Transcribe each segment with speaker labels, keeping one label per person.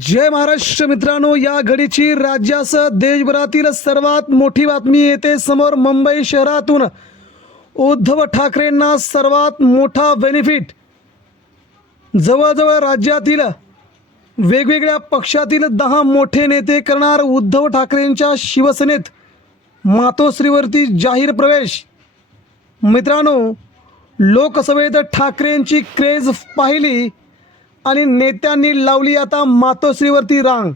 Speaker 1: जय महाराष्ट्र मित्रांनो या घडीची राज्यासह देशभरातील सर्वात मोठी बातमी येते समोर मुंबई शहरातून. उद्धव ठाकरेंना सर्वात मोठा बेनिफिट जवळजवळ राज्यातील वेगवेगळ्या पक्षातील दहा मोठे नेते करणार उद्धव ठाकरेंच्या शिवसेनेत मातोश्रीवरती जाहीर प्रवेश. मित्रांनो लोकसभेत ठाकरेंची क्रेज पाहिली. आणि नेत्यांनी लावली आता मातोश्रीवरती रांग.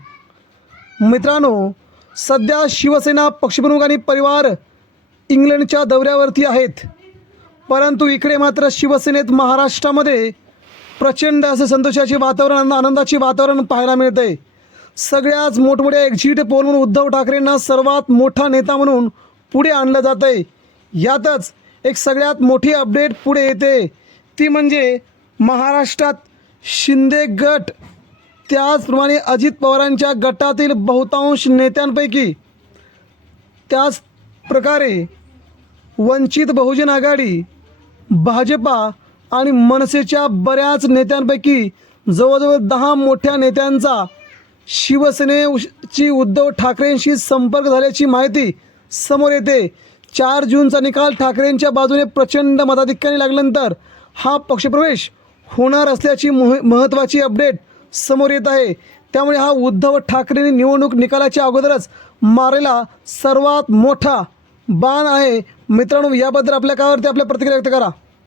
Speaker 1: मित्रांनो सध्या शिवसेना पक्षप्रमुख आणि परिवार इंग्लंडच्या दौऱ्यावरती आहेत. परंतु इकडे मात्र शिवसेनेत महाराष्ट्रामध्ये प्रचंड असे संतोषाचे वातावरण आनंदाचे वातावरण पाहायला मिळते सगळ्याच मोठमोठ्या एक्झिट पोल म्हणून उद्धव ठाकरेंना सर्वात मोठा नेता म्हणून पुढे आणलं जात आहे यातच एक सगळ्यात मोठी अपडेट पुढे येते. ती म्हणजे महाराष्ट्रात शिंदे गट. त्याचप्रमाणे अजित पवारांच्या गटातील बहुतांश नेत्यांपैकी त्याच प्रकारे वंचित बहुजन आघाडी भाजपा आणि मनसेच्या बऱ्याच नेत्यांपैकी जवळजवळ दहा मोठ्या नेत्यांचा शिवसेनेची उद्धव ठाकरेंशी संपर्क झाल्याची माहिती समोर येते. चार जूनचा निकाल ठाकरेंच्या बाजूने प्रचंड मताधिक्याने लागल्यानंतर हा पक्षप्रवेश होणार असल्याची मह महत्त्वाची अपडेट समोर येत आहे. त्यामुळे हा उद्धव ठाकरेंनी निवडणूक निकालाच्या अगोदरच मारेला सर्वात मोठा बाण आहे. मित्रांनो याबद्दल आपल्या कावरती आपल्या प्रतिक्रिया व्यक्त करा.